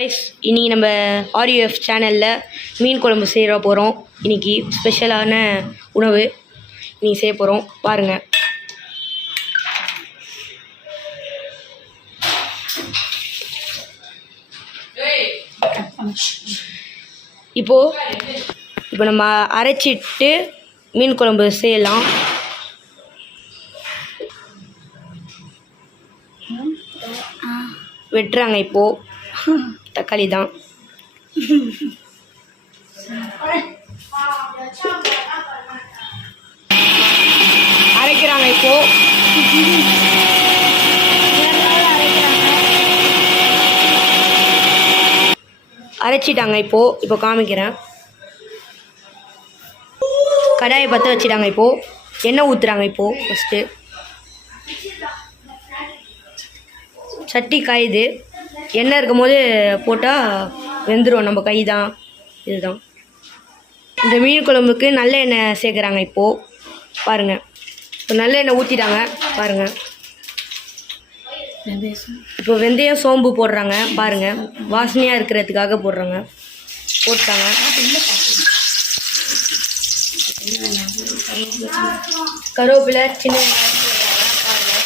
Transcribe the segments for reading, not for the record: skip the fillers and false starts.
Guys, இன்றைக்கி நம்ம ஆர்யூஎஃப் சேனலில் மீன் குழம்பு செய்ய போகிறோம். இன்றைக்கி ஸ்பெஷலான உணவு இன்றைக்கி செய்ய போகிறோம், பாருங்கள். இப்போ நம்ம அரைச்சிட்டு மீன் குழம்பு செய்யலாம். வெட்டுறாங்க இப்போது தக்காளி தான். அரைக்கிறாங்க இப்போ. அரைச்சிட்டாங்க இப்போ காமிக்கிறேன். கடாயை பற்ற வச்சிட்டாங்க. இப்போது எண்ணெய் ஊற்றுறாங்க. இப்போது ஃபஸ்ட்டு சட்டி காயுது. எண்ணெய் இருக்கும் போது போட்டால் வெந்துடும் நம்ம கை தான். இதுதான் இந்த மீன் குழம்புக்கு நல்ல எண்ணெய் சேர்க்குறாங்க. இப்போது பாருங்கள், இப்போ நல்ல எண்ணெய் ஊற்றிட்டாங்க பாருங்கள். இப்போ வெந்தயம் சோம்பு போடுறாங்க பாருங்கள், வாசனையாக இருக்கிறதுக்காக போடுறாங்க. போட்டாங்க. கருவேப்பிலை, சின்ன வெங்காயம் பாருங்கள்.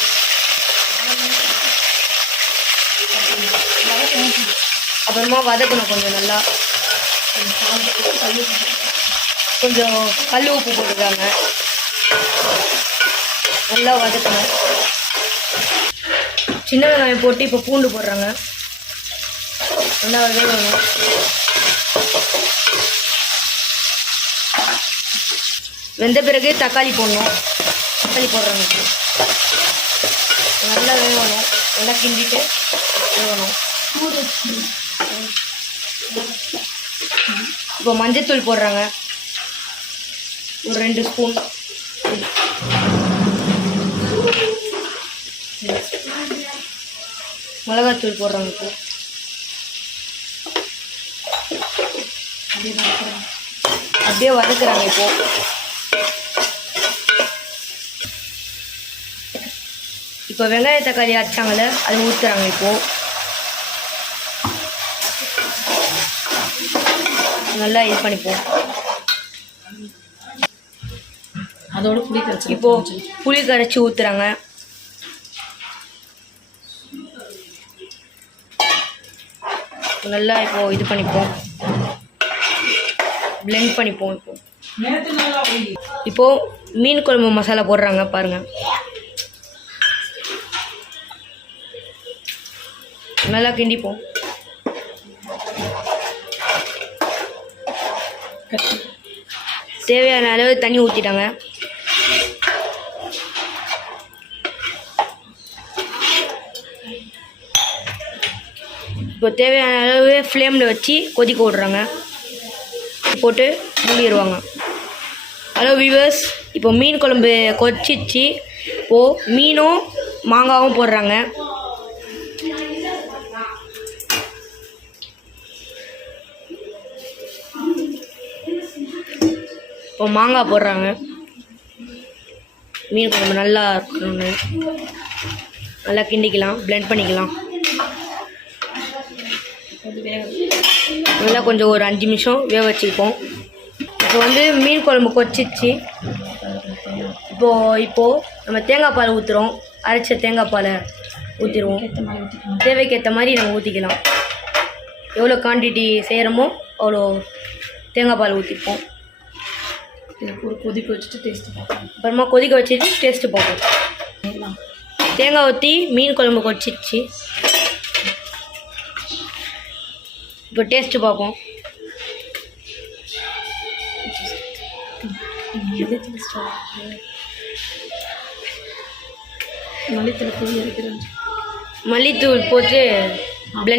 அப்புறமா வதக்கணும் கொஞ்சம் நல்லா. கொஞ்சம் கல் உப்பு போட்டுருக்காங்க. நல்லா வதக்கணும். சின்ன வெங்காயம் போட்டு இப்போ பூண்டு போடுறாங்க. நல்லா வேகணும். வெந்த பிறகு தக்காளி போடணும். தக்காளி போடுறாங்க. நல்லா வேகணும். நல்லா கிண்டிட்டு வேகணும். இப்போ மஞ்சத்தூள் போடுறாங்க ஒரு 2 ஸ்பூன். மிளகாத்தூள் போடுறாங்க. இப்போ அப்படியே வதக்குறாங்க. இப்போ வெங்காய தக்காளி அரைச்சாங்கல்ல, அதை ஊற்றுறாங்க. இப்போது நல்லா இது பண்ணிப்போம். அதோட புளி கரைச்சி புளி கரைச்சி ஊற்றுறாங்க. நல்லா இப்போது இது பண்ணிப்போம், பிளெண்ட் பண்ணிப்போம். இப்போது மீன் குழம்பு மசாலா போடுறாங்க பாருங்கள். நல்லா கிண்டிப்போம். தேவையான அளவு தண்ணி ஊற்றிட்டாங்க. இப்போ தேவையான அளவு ஃப்ளேமில் வச்சு கொதிக்க விட்றாங்க. போட்டு மூடிடுவாங்க. ஹலோ வியூவர்ஸ், இப்போ மீன் குழம்பு கொதிச்சிச்சு. இப்போது மீனும் மாங்காவும் போடுறாங்க. இப்போ மாங்காய் போடுறாங்க. மீன் குழம்பு நல்லா இருக்கணும்னு நல்லா கிண்டிக்கலாம், பிளெண்ட் பண்ணிக்கலாம். நல்லா கொஞ்சம் ஒரு 5 நிமிஷம் வேக வச்சுப்போம். இப்போ வந்து மீன் குழம்பு கொதிச்சிச்சு. இப்போது நம்ம தேங்காய் பால் ஊற்றுறோம். அரைச்ச தேங்காய் பாலை ஊற்றிடுவோம். தேவைக்கு ஏற்ற மாதிரி நம்ம ஊற்றிக்கலாம். எவ்வளோ குவான்டிட்டி செய்கிறோமோ அவ்வளோ தேங்காய் பால் ஊற்றிப்போம். கொதிக்க வச்சுட்டு டேஸ்ட்டு பார்ப்போம். அப்புறமா கொதிக்க வச்சுட்டு டேஸ்ட்டு பார்ப்போம். தேங்காய் ஊற்றி மீன் குழம்பு கொதிச்சிச்சு. இப்போ டேஸ்ட்டு பார்ப்போம். மல்லித்தூள் போட்டு பிளெண்ட்